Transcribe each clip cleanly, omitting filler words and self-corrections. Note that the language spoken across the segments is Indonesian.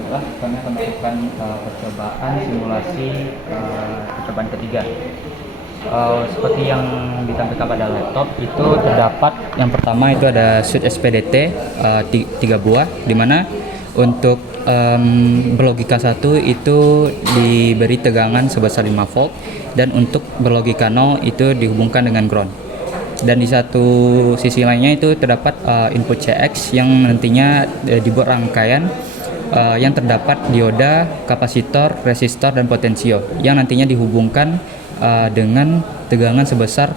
Baiklah, kami akan melakukan percobaan simulasi percobaan ketiga. Seperti yang ditampilkan pada laptop itu terdapat yang pertama itu ada switch SPDT 3 buah, di mana untuk berlogika 1 itu diberi tegangan sebesar 5 volt dan untuk berlogika 0 itu dihubungkan dengan ground. Dan di satu sisi lainnya itu terdapat input CX yang nantinya dibuat rangkaian yang terdapat dioda, kapasitor, resistor, dan potensio yang nantinya dihubungkan dengan tegangan sebesar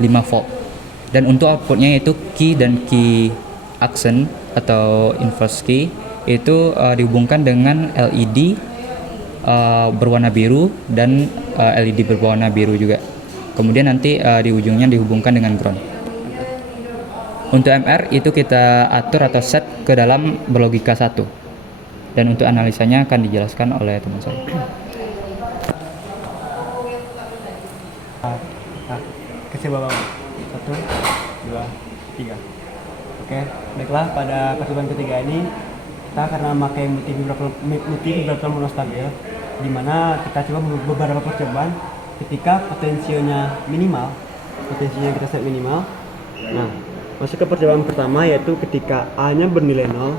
5 volt. Dan untuk outputnya yaitu key dan key action atau inverse key itu dihubungkan dengan LED berwarna biru dan LED berwarna biru juga. Kemudian nanti di ujungnya dihubungkan dengan ground. Untuk MR itu kita atur atau set ke dalam berlogika 1. Dan untuk analisanya akan dijelaskan oleh teman saya. Kasih bapak 1, 2, 3. Oke, baiklah pada percobaan ketiga ini kita karena memakai multivibrator monostabil, di mana kita coba beberapa percobaan ketika potensionya kita set minimal. Nah, masuk ke percobaan pertama yaitu ketika A-nya bernilai 0,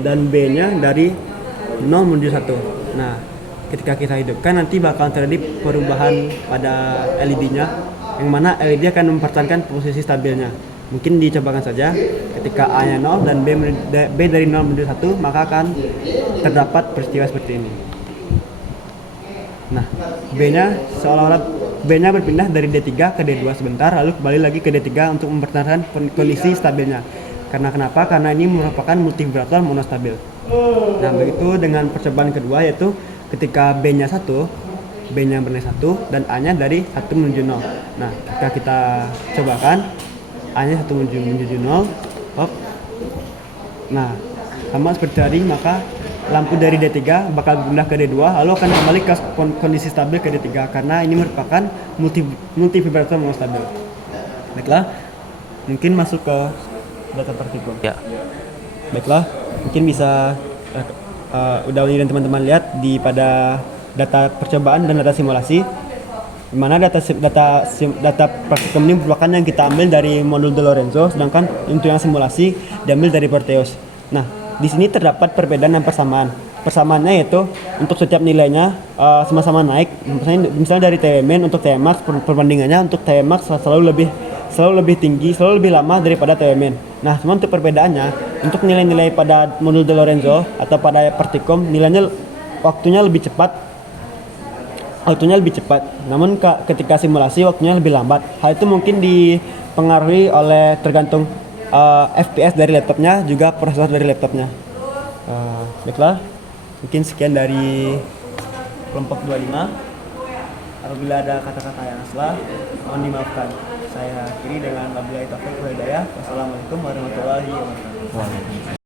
dan B-nya dari 0 menuju 1. Nah, ketika kita hidupkan nanti bakal terjadi perubahan pada LED-nya, yang mana LED akan mempertahankan posisi stabilnya. Mungkin dicobakan saja ketika A-nya 0 dan B dari 0 menuju 1, maka akan terdapat peristiwa seperti ini. Nah, B-nya berpindah dari D3 ke D2 sebentar, lalu kembali lagi ke D3 untuk mempertahankan kondisi stabilnya. Karena kenapa? Karena ini merupakan multivibrator monostabil. Nah, begitu dengan percobaan kedua yaitu ketika B-nya bernilai 1 dan A-nya dari 1 menuju 0. Nah, ketika kita cobakan A-nya 1 menuju 0. Nah, sama seperti tadi, maka lampu dari D3 bakal pindah ke D2, lalu akan kembali ke kondisi stabil ke D3 karena ini merupakan multivibrator monostabil. Baiklah, mungkin masuk ke data praktikum. Ya. Baiklah, mungkin bisa udah dan teman-teman lihat pada data percobaan dan data simulasi, di mana data praktikum ini merupakan yang kita ambil dari modul De Lorenzo, sedangkan untuk yang simulasi diambil dari Proteus. Nah, di sini terdapat perbedaan dan persamaan. Persamaannya yaitu untuk setiap nilainya sama-sama naik. Misalnya dari TWmin untuk TWmax perbandingannya untuk TWmax selalu lebih tinggi, selalu lebih lama daripada TWmin. Nah, cuma untuk perbedaannya, untuk nilai-nilai pada modul De Lorenzo atau pada praktikum nilainya waktunya lebih cepat. Namun ketika simulasi waktunya lebih lambat. Hal itu mungkin dipengaruhi oleh tergantung FPS dari laptopnya, juga prosesor dari laptopnya. Baiklah, mungkin sekian dari kelompok 25. Apabila ada kata-kata yang salah, mohon dimaafkan. Saya akhiri dengan wabillahi taufiq wal hidayah. Wassalamualaikum warahmatullahi wabarakatuh.